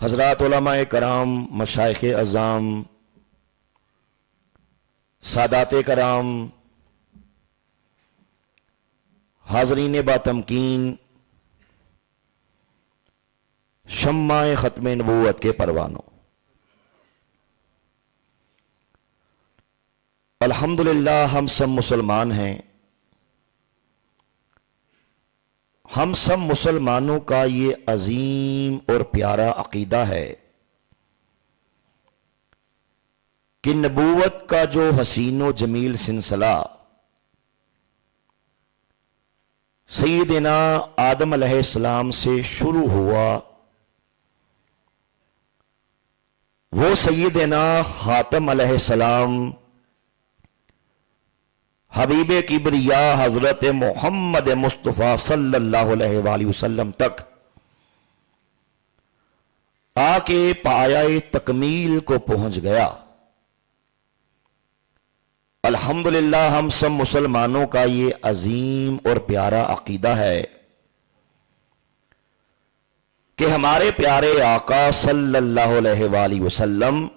حضرات علماء کرام، مشائخ اعظام، سادات کرام، حاضرین باتمکین، شمع ختم نبوت کے پروانوں، الحمدللہ ہم سب مسلمان ہیں۔ ہم سب مسلمانوں کا یہ عظیم اور پیارا عقیدہ ہے کہ نبوت کا جو حسین و جمیل سلسلہ سیدنا آدم علیہ السلام سے شروع ہوا، وہ سیدنا خاتم علیہ السلام حبیب کبریا حضرت محمد مصطفیٰ صلی اللہ علیہ وآلہ وسلم تک آ کے پایۂ تکمیل کو پہنچ گیا۔ الحمدللہ ہم سب مسلمانوں کا یہ عظیم اور پیارا عقیدہ ہے کہ ہمارے پیارے آقا صلی اللہ علیہ وآلہ وسلم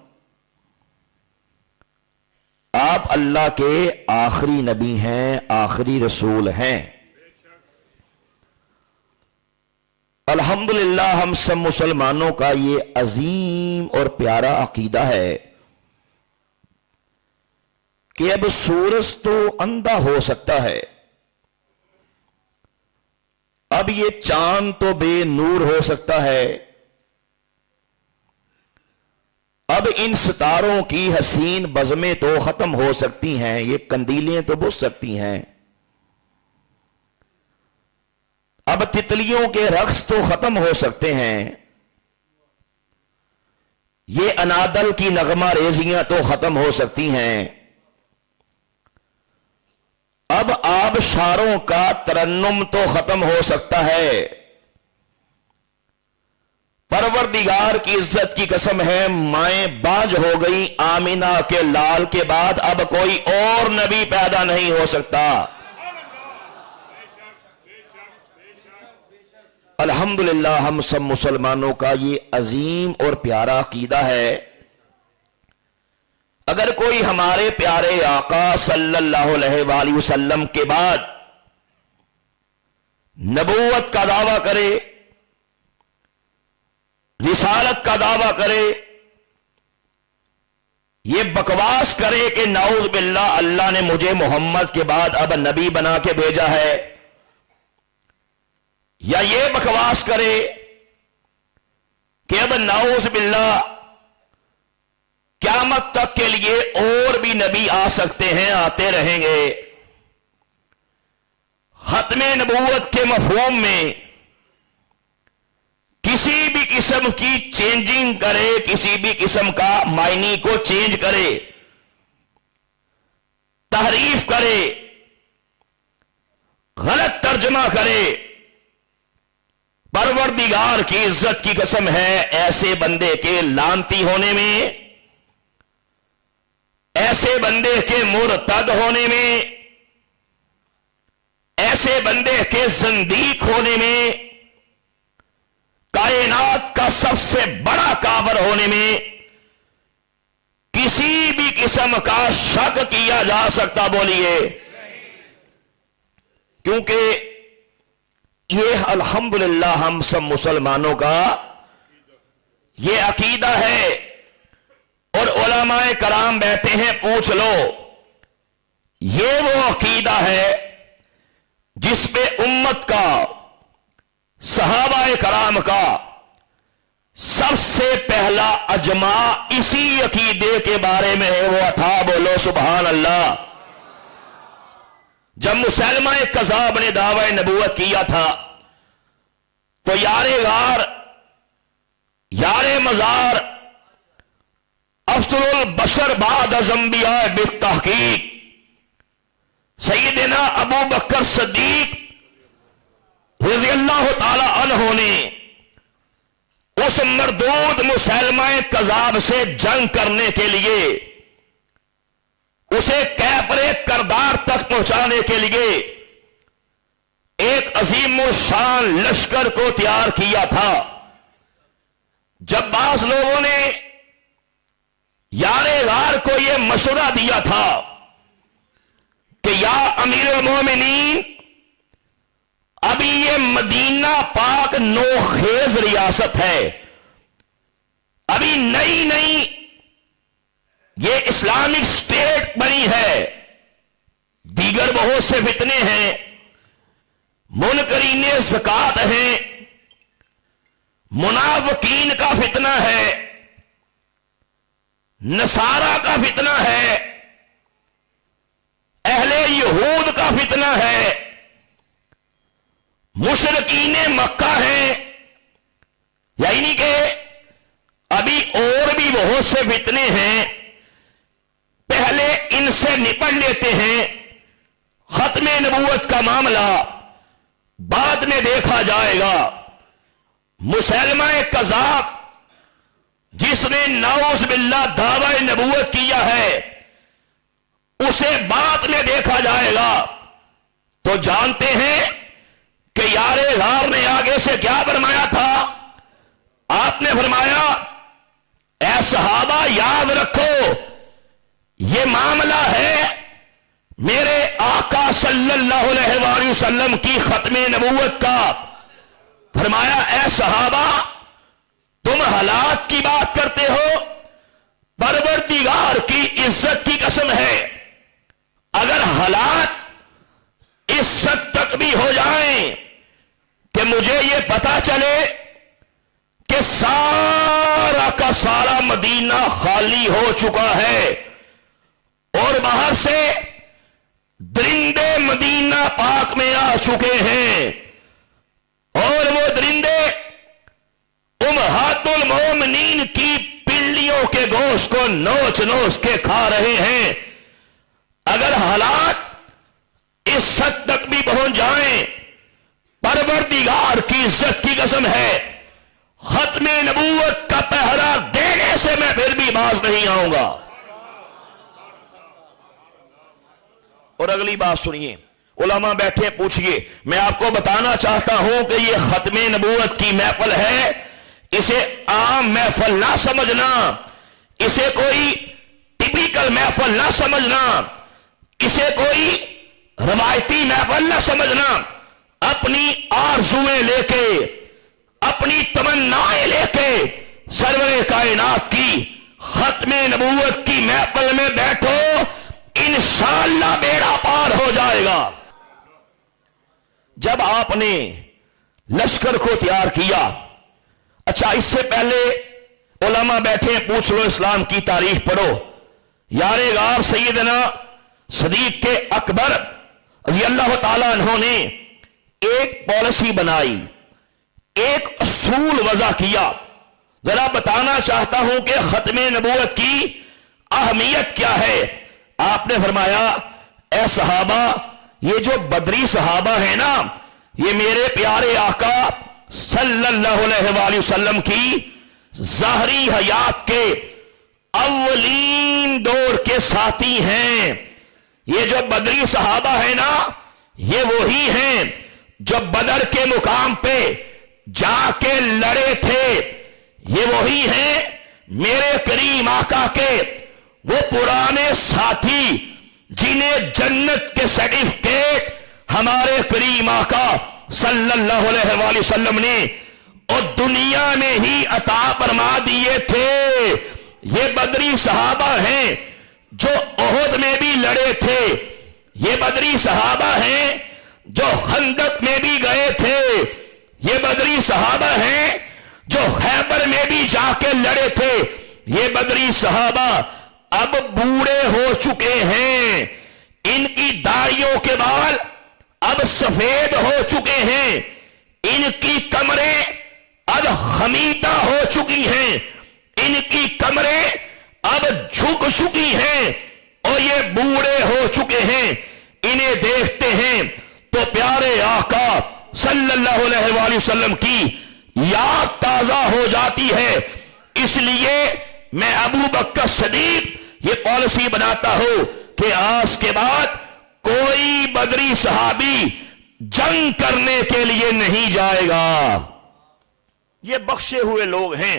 آپ اللہ کے آخری نبی ہیں، آخری رسول ہیں۔ الحمدللہ ہم سب مسلمانوں کا یہ عظیم اور پیارا عقیدہ ہے کہ اب سورج تو اندھا ہو سکتا ہے، اب یہ چاند تو بے نور ہو سکتا ہے، اب ان ستاروں کی حسین بزمیں تو ختم ہو سکتی ہیں، یہ کندیلیں تو بجھ سکتی ہیں، اب تتلیوں کے رقص تو ختم ہو سکتے ہیں، یہ انادل کی نغمہ ریزیاں تو ختم ہو سکتی ہیں، اب آبشاروں کا ترنم تو ختم ہو سکتا ہے۔ پروردگار کی عزت کی قسم ہے، مائیں باج ہو گئی آمینہ کے لال کے بعد اب کوئی اور نبی پیدا نہیں ہو سکتا۔ الحمدللہ ہم سب مسلمانوں کا یہ عظیم اور پیارا عقیدہ ہے، اگر کوئی ہمارے پیارے آقا صلی اللہ علیہ وآلہ وسلم کے بعد نبوت کا دعویٰ کرے، رسالت کا دعویٰ کرے، یہ بکواس کرے کہ نعوذ باللہ اللہ نے مجھے محمد کے بعد اب نبی بنا کے بھیجا ہے، یا یہ بکواس کرے کہ اب نعوذ باللہ قیامت تک کے لیے اور بھی نبی آ سکتے ہیں، آتے رہیں گے، ختم نبوت کے مفہوم میں کسی بھی قسم کی چینجنگ کرے، کسی بھی قسم کا معنی کو چینج کرے، تحریف کرے، غلط ترجمہ کرے، پروردگار کی عزت کی قسم ہے ایسے بندے کے لعنتی ہونے میں، ایسے بندے کے مرتد ہونے میں، ایسے بندے کے زندیق ہونے میں، کائنات کا سب سے بڑا کافر ہونے میں کسی بھی قسم کا شک کیا جا سکتا؟ بولیے، کیونکہ یہ الحمدللہ ہم سب مسلمانوں کا یہ عقیدہ ہے، اور علماء کرام بیٹھے ہیں، پوچھ لو، یہ وہ عقیدہ ہے جس پہ امت کا، صحابہ کرام کا سب سے پہلا اجماع اسی عقیدے کے بارے میں ہے، وہ تھا، بولو سبحان اللہ۔ جب مسلمہ کذاب نے دعوی نبوت کیا تھا تو یار غار، یار مزار، افضل البشر بعد از انبیاء بالتحقیق سیدنا ابو بکر صدیق رضی اللہ تعالی عنہ نے اس مردود مسلمہ کذاب سے جنگ کرنے کے لیے، اسے کیفر کردار تک پہنچانے کے لیے ایک عظیم الشان لشکر کو تیار کیا تھا، جب بعض لوگوں نے یار غار کو یہ مشورہ دیا تھا کہ یا امیر المومنین، ابھی یہ مدینہ پاک نوخیز ریاست ہے، ابھی نئی نئی یہ اسلامک سٹیٹ بنی ہے، دیگر بہت سے فتنے ہیں، منکرین زکات ہیں، منافقین کا فتنہ ہے، نصارہ کا فتنہ ہے، اہل یہود کا فتنہ ہے، مشرکین مکہ ہیں، یعنی کہ ابھی اور بھی بہت سے فتنے ہیں، پہلے ان سے نپٹ لیتے ہیں، ختم نبوت کا معاملہ بعد میں دیکھا جائے گا۔ مسلمہ کذاب جس نے نعوذ باللہ دعوی نبوت کیا ہے، اسے بعد میں دیکھا جائے گا۔ تو جانتے ہیں کہ یار غار نے آگے سے کیا فرمایا تھا؟ آپ نے فرمایا اے صحابہ یاد رکھو، یہ معاملہ ہے میرے آقا صلی اللہ علیہ وآلہ وسلم کی ختم نبوت کا۔ فرمایا اے صحابہ تم حالات کی بات کرتے ہو، پروردگار کی عزت کی قسم ہے، اگر حالات اس حد تک بھی ہو جائیں کہ مجھے یہ پتا چلے کہ سارا کا سارا مدینہ خالی ہو چکا ہے اور باہر سے درندے مدینہ پاک میں آ چکے ہیں، اور وہ درندے امہات المومنین کی پنڈلیوں کے گوشت کو نوچ نوچ کے کھا رہے ہیں، اگر حالات اس حد تک بھی پہنچ جائیں، پروردگار کی عزت کی قسم ہے، ختم نبوت کا پہرا دینے سے میں پھر بھی باز نہیں آؤں گا۔ اور اگلی بات سنیے، علماء بیٹھے پوچھئے، میں آپ کو بتانا چاہتا ہوں کہ یہ ختم نبوت کی محفل ہے، اسے عام محفل نہ سمجھنا، اسے کوئی ٹپیکل محفل نہ سمجھنا، اسے کوئی روایتی محفل نہ سمجھنا، اپنی آرزویں لے کے، اپنی تمنائیں لے کے سرور کائنات کی ختم نبوت کی محفل میں بیٹھو، انشاءاللہ بیڑا پار ہو جائے گا۔ جب آپ نے لشکر کو تیار کیا، اچھا اس سے پہلے علماء بیٹھے پوچھ لو، اسلام کی تاریخ پڑھو، یار غار سیدنا صدیق کے اکبر رضی اللہ تعالیٰ عنہ نے ایک پالیسی بنائی، ایک اصول وضع کیا۔ ذرا بتانا چاہتا ہوں کہ ختم نبوت کی اہمیت کیا ہے۔ آپ نے فرمایا اے صحابہ، یہ جو بدری صحابہ ہیں نا، یہ میرے پیارے آقا صلی اللہ علیہ وآلہ وسلم کی ظاہری حیات کے اولین دور کے ساتھی ہیں۔ یہ جو بدری صحابہ ہیں نا، یہ وہی ہیں جو بدر کے مقام پہ جا کے لڑے تھے، یہ وہی ہیں میرے کریم آقا کے وہ پرانے ساتھی جنہیں جنت کے سرٹیفکیٹ ہمارے کریم آقا صلی اللہ علیہ وآلہ وسلم نے اور دنیا میں ہی عطا فرما دیے تھے۔ یہ بدری صحابہ ہیں جو احد میں بھی لڑے تھے، یہ بدری صحابہ ہیں جو خندق میں بھی گئے تھے، یہ بدری صحابہ ہیں جو خیبر میں بھی جا کے لڑے تھے۔ یہ بدری صحابہ اب بوڑھے ہو چکے ہیں، ان کی داڑھیوں کے بال اب سفید ہو چکے ہیں، ان کی کمریں اب خمیدہ ہو چکی ہیں، ان کی کمریں اب جھک چکی ہیں اور یہ بوڑھے ہو چکے ہیں۔ انہیں دیکھتے ہیں تو پیارے آقا صلی اللہ علیہ وآلہ وسلم کی یاد تازہ ہو جاتی ہے۔ اس لیے میں ابو بکر صدیق یہ پالیسی بناتا ہوں کہ آج کے بعد کوئی بدری صحابی جنگ کرنے کے لیے نہیں جائے گا۔ یہ بخشے ہوئے لوگ ہیں،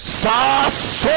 700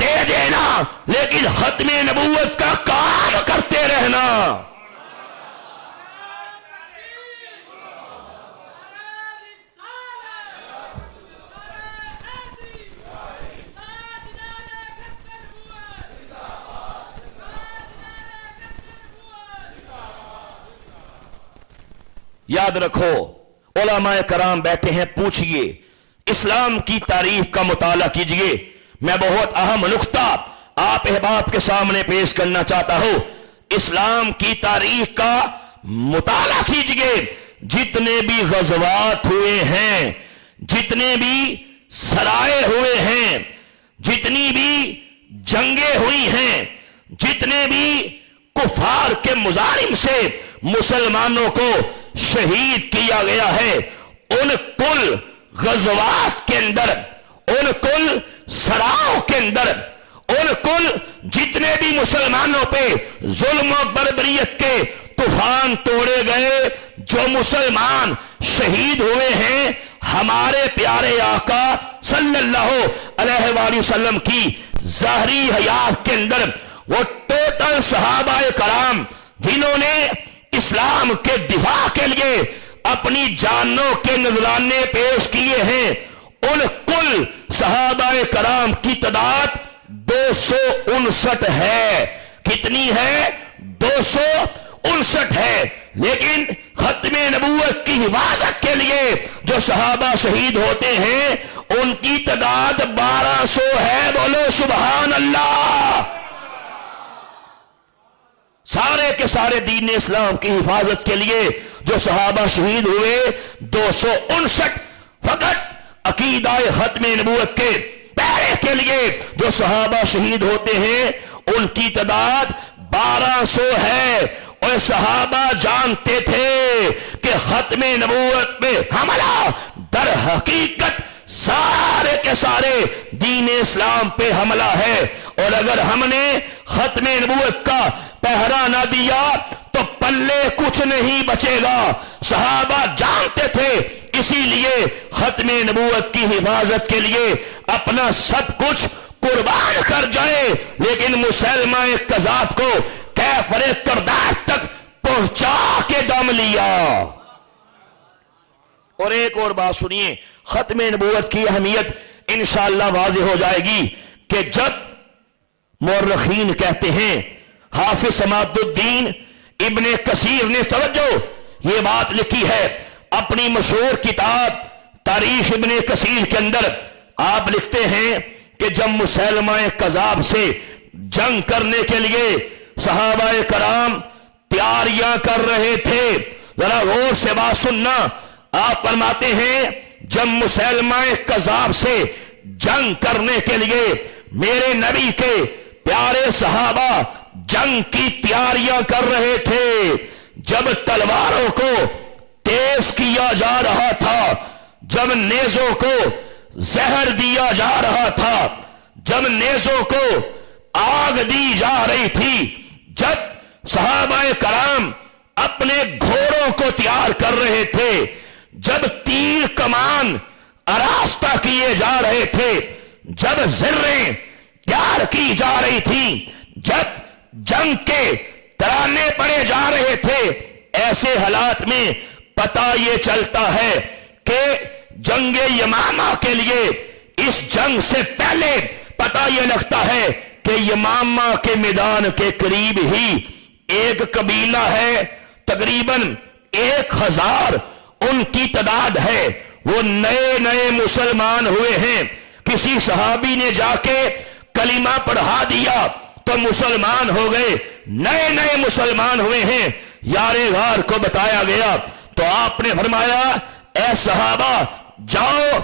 دے دینا, لیکن ختم نبوت کا کام کرتے رہنا. یاد رکھو, علماء کرام بیٹھے ہیں, پوچھئے, اسلام کی تاریخ کا مطالعہ کیجئے. میں بہت اہم نقطہ آپ احباب کے سامنے پیش کرنا چاہتا ہوں. اسلام کی تاریخ کا مطالعہ کیجئے. جتنے بھی غزوات ہوئے ہیں, جتنے بھی سرائے ہوئے ہیں, جتنی بھی جنگیں ہوئی ہیں, جتنے بھی کفار کے مظالم سے مسلمانوں کو شہید کیا گیا ہے, ان کل غزوات کے اندر, ان کل سراؤں کے اندر, ان کل جتنے بھی مسلمانوں پہ ظلم و بربریت کے طوفان توڑے گئے, جو مسلمان شہید ہوئے ہیں, ہمارے پیارے آقا صلی اللہ علیہ وآلہ وسلم کی ظاہری حیات کے اندر وہ ٹوٹل صحابہ کرام جنہوں نے اسلام کے دفاع کے لیے اپنی جانوں کے نذرانے پیش کیے ہیں, ان کل صحابہ کرام کی تعداد 259 ہے. کتنی ہے؟ 259 ہے. لیکن ختم نبوت کی حفاظت کے لیے جو صحابہ شہید ہوتے ہیں, ان کی تعداد 1200 ہے. بولو سبحان اللہ. سارے کے سارے دین اسلام کی حفاظت کے لیے جو صحابہ شہید ہوئے 259. فقط عقیدہ ختم نبوت کے پیرے کے لیے جو صحابہ شہید ہوتے ہیں, ان کی تعداد 1200 ہے. اور صحابہ جانتے تھے کہ ختم نبوت میں حملہ در حقیقت سارے کے سارے دین اسلام پہ حملہ ہے, اور اگر ہم نے ختم نبوت کا پہرا نہ دیا تو پلے کچھ نہیں بچے گا. صحابہ جانتے تھے, اسی لیے ختم نبوت کی حفاظت کے لیے اپنا سب کچھ قربان کر جائے, لیکن مسلمہ کذاب کو کیفر کردار تک پہنچا کے دم لیا. اور ایک اور بات سنیے, ختم نبوت کی اہمیت انشاءاللہ واضح ہو جائے گی کہ جب مورخین کہتے ہیں, حافظ سماعت الدین ابن کثیر نے توجہ یہ بات لکھی ہے اپنی مشہور کتاب تاریخ ابن کثیر کے اندر, آپ لکھتے ہیں کہ جب مسلمہ کذاب سے جنگ کرنے کے لیے صحابہ کرام تیاریاں کر رہے تھے, ذرا غور سے بات سننا, آپ فرماتے ہیں جب مسلمہ کذاب سے جنگ کرنے کے لیے میرے نبی کے پیارے صحابہ جنگ کی تیاریاں کر رہے تھے, جب تلواروں کو تیز کیا جا رہا تھا, جب نیزوں کو زہر دیا جا رہا تھا, جب نیزوں کو آگ دی جا رہی تھی, جب صحابہ کرام اپنے گھوڑوں کو تیار کر رہے تھے, جب تیر کمان آراستہ کیے جا رہے تھے, جب زریں تیار کی جا رہی تھی, جب جنگ کے ترانے پڑے جا رہے تھے, ایسے حالات میں پتہ یہ چلتا ہے کہ جنگ یمامہ کے لیے اس جنگ سے پہلے پتہ یہ لگتا ہے کہ یمامہ کے میدان کے قریب ہی ایک قبیلہ ہے, تقریباً 1000 ان کی تعداد ہے, وہ نئے مسلمان ہوئے ہیں. کسی صحابی نے جا کے کلمہ پڑھا دیا تو مسلمان ہو گئے, نئے مسلمان ہوئے ہیں. یار غار کو بتایا گیا تو آپ نے فرمایا, اے صحابہ جاؤ,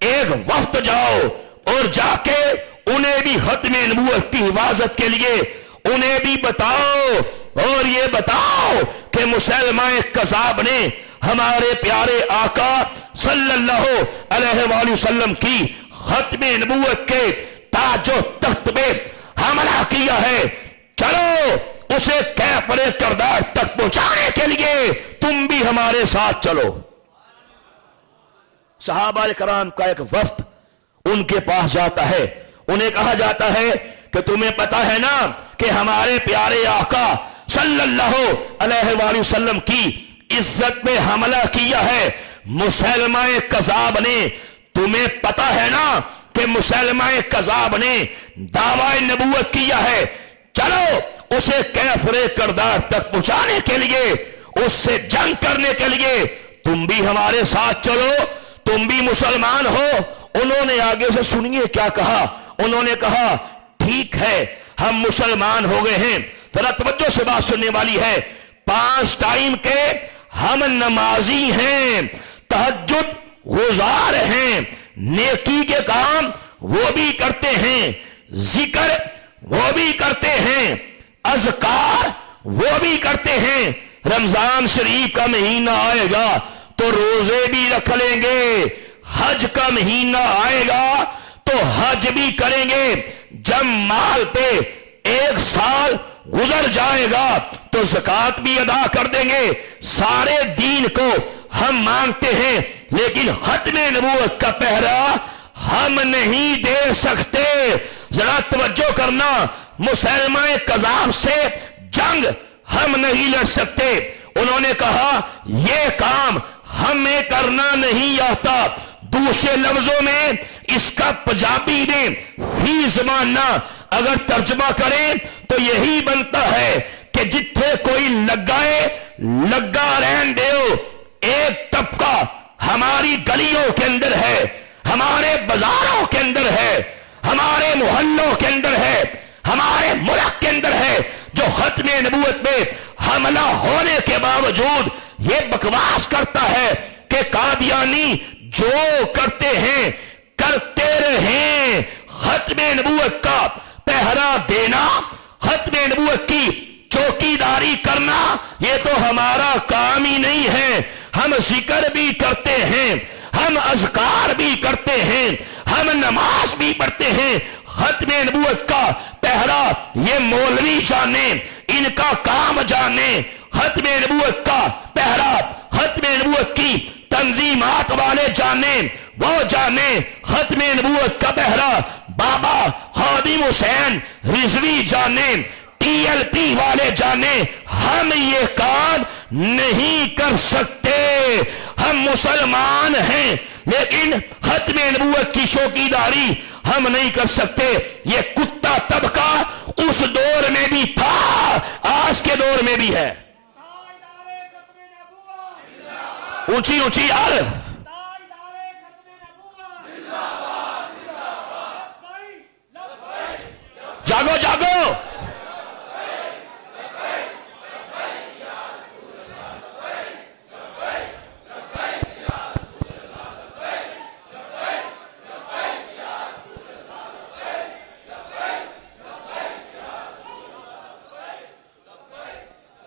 ایک وفد جاؤ اور جا کے انہیں بھی ختم نبوت کی حفاظت کے لیے انہیں بھی بتاؤ, اور یہ بتاؤ کہ مسلمہ کذاب نے ہمارے پیارے آقا صلی اللہ علیہ وآلہ وسلم کی ختم نبوت کے تاج و تخت پہ حملہ کیا ہے, چلو اسے کیفر کردار تک پہنچانے کے لیے تم بھی ہمارے ساتھ چلو. صحابہ کرام کا ایک وفد ان کے پاس جاتا ہے, انہیں کہا جاتا ہے کہ تمہیں پتا ہے نا کہ ہمارے پیارے آقا صلی اللہ علیہ وآلہ وسلم کی عزت پہ حملہ کیا ہے مسیلمہ کذاب نے. تمہیں پتا ہے نا کہ مسیلمہ کذاب نے دعوی نبوت کیا ہے. چلو اسے کیفر کردار تک پہنچانے کے لیے, اس سے جنگ کرنے کے لیے تم بھی ہمارے ساتھ چلو, تم بھی مسلمان ہو. انہوں نے آگے سے سنیے کیا کہا. انہوں نے کہا ٹھیک ہے ہم مسلمان ہو گئے ہیں. ذرا توجہ سے بات سننے والی ہے. 5 ٹائم کے ہم نمازی ہیں, تہجد گزار ہیں, نیکی کے کام وہ بھی کرتے ہیں, ذکر وہ بھی کرتے ہیں, اذکار وہ بھی کرتے ہیں. رمضان شریف کا مہینہ آئے گا تو روزے بھی رکھ لیں گے, حج کا مہینہ آئے گا تو حج بھی کریں گے. جب مال پہ 1 سال گزر جائے گا تو زکوٰۃ بھی ادا کر دیں گے. سارے دین کو ہم مانتے ہیں, لیکن ختم نبوت کا پہرا ہم نہیں دے سکتے. ذرا توجہ کرنا, مسیلمہ کذاب سے جنگ ہم نہیں لڑ سکتے. انہوں نے کہا یہ کام ہمیں کرنا نہیں آتا. دوسرے لفظوں میں اس کا پنجابی میں فی زمانہ اگر ترجمہ کریں تو یہی بنتا ہے کہ جتھے کوئی لگائے لگا رہن دیو. ایک طبقہ ہماری گلیوں کے اندر ہے, ہمارے بازاروں کے اندر ہے, ہمارے محلوں کے اندر ہے, ہمارے ملک کے اندر ہے, جو ختم نبوت میں حملہ ہونے کے باوجود یہ بکواس کرتا ہے کہ قادیانی جو کرتے ہیں کرتے رہیں. ختم نبوت کا پہرا دینا, ختم نبوت کی چوکیداری کرنا یہ تو ہمارا کام ہی نہیں ہے. ہم ذکر بھی کرتے ہیں, ہم اذکار بھی کرتے ہیں, ہم نماز بھی پڑھتے ہیں. ختم نبوت کا پہرا یہ مولوی جانے, ان کا کام جانے. ختم نبوت کا پہرا ختم نبوت کی تنظیمات والے جانے, وہ جانے. ختم نبوت کا پہرا بابا خادم حسین رضوی جانے, TLP والے جانے. ہم یہ کام نہیں کر سکتے. ہم مسلمان ہیں لیکن ختم نبوت کی چوکیداری ہم نہیں کر سکتے. یہ کتا طبقہ اس دور میں بھی تھا, آج کے دور میں بھی ہے. اونچی اونچی یار, جاگو جاگو.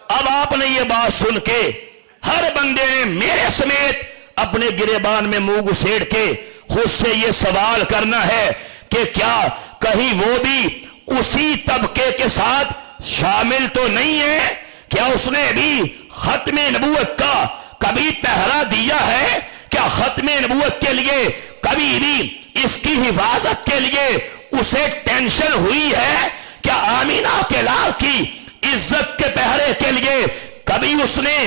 اب آپ نے یہ بات سن کے ہر بندے نے میرے سمیت اپنے گریبان میں منہ گھسیڑ کے خود سے یہ سوال کرنا ہے کہ کیا کہیں وہ بھی اسی طبقے کے ساتھ شامل تو نہیں ہے؟ کیا اس نے بھی ختم نبوت کا کبھی پہرا دیا ہے؟ کیا ختم نبوت کے لیے کبھی بھی اس کی حفاظت کے لیے اسے ٹینشن ہوئی ہے؟ کیا آمینہ کے لال کی عزت کے پہرے کے لیے کبھی اس نے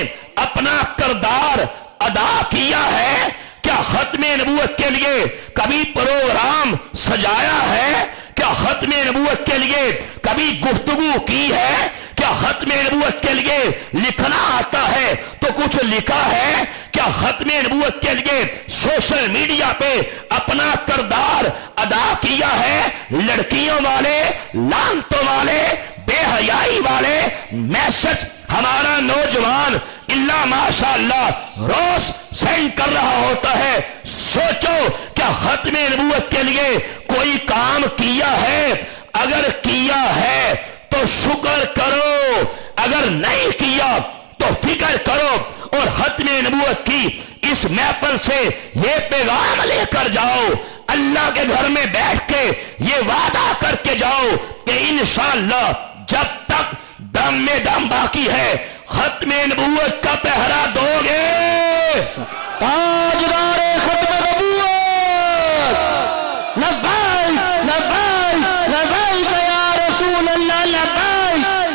اپنا کردار ادا کیا ہے؟ کیا ختم نبوت کے لیے کبھی پروگرام سجایا ہے؟ کیا ختم نبوت کے لیے کبھی گفتگو کی ہے؟ کیا ختم نبوت کے لیے لکھنا آتا ہے تو کچھ لکھا ہے؟ کیا ختم نبوت کے لیے سوشل میڈیا پہ اپنا کردار ادا کیا ہے؟ لڑکیوں والے, لانتوں والے, بے حیائی والے میسج ہمارا نوجوان اللہ ماشاءاللہ روز سینڈ کر رہا ہوتا ہے. سوچو کیا ختم نبوت کے لیے کوئی کام کیا ہے؟ اگر کیا ہے تو شکر کرو, اگر نہیں کیا تو فکر کرو, اور ختم نبوت کی اس محفل سے یہ پیغام لے کر جاؤ, اللہ کے گھر میں بیٹھ کے یہ وعدہ کر کے جاؤ کہ انشاءاللہ جب تک دم میں دم باقی ہے ختم نبوت کا پہرا دو گے. تاجدار ختم نبوت لبیک لبیک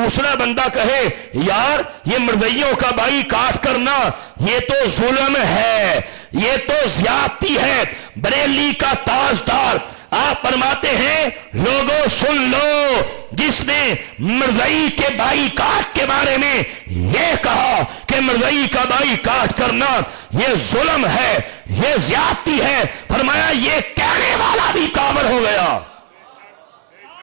دوسرا بندہ کہے یار یہ مردیوں کا بھائی کاٹ کرنا یہ تو ظلم ہے، یہ تو زیادتی ہے، بریلی کا تاجدار آپ فرماتے ہیں لوگوں سن لو، جس نے مرزائی کے بائی کاٹ کے بارے میں یہ کہا کہ مرزائی کا بائی کاٹ کرنا یہ ظلم ہے، یہ زیادتی ہے، فرمایا یہ کہنے والا بھی کافر ہو گیا۔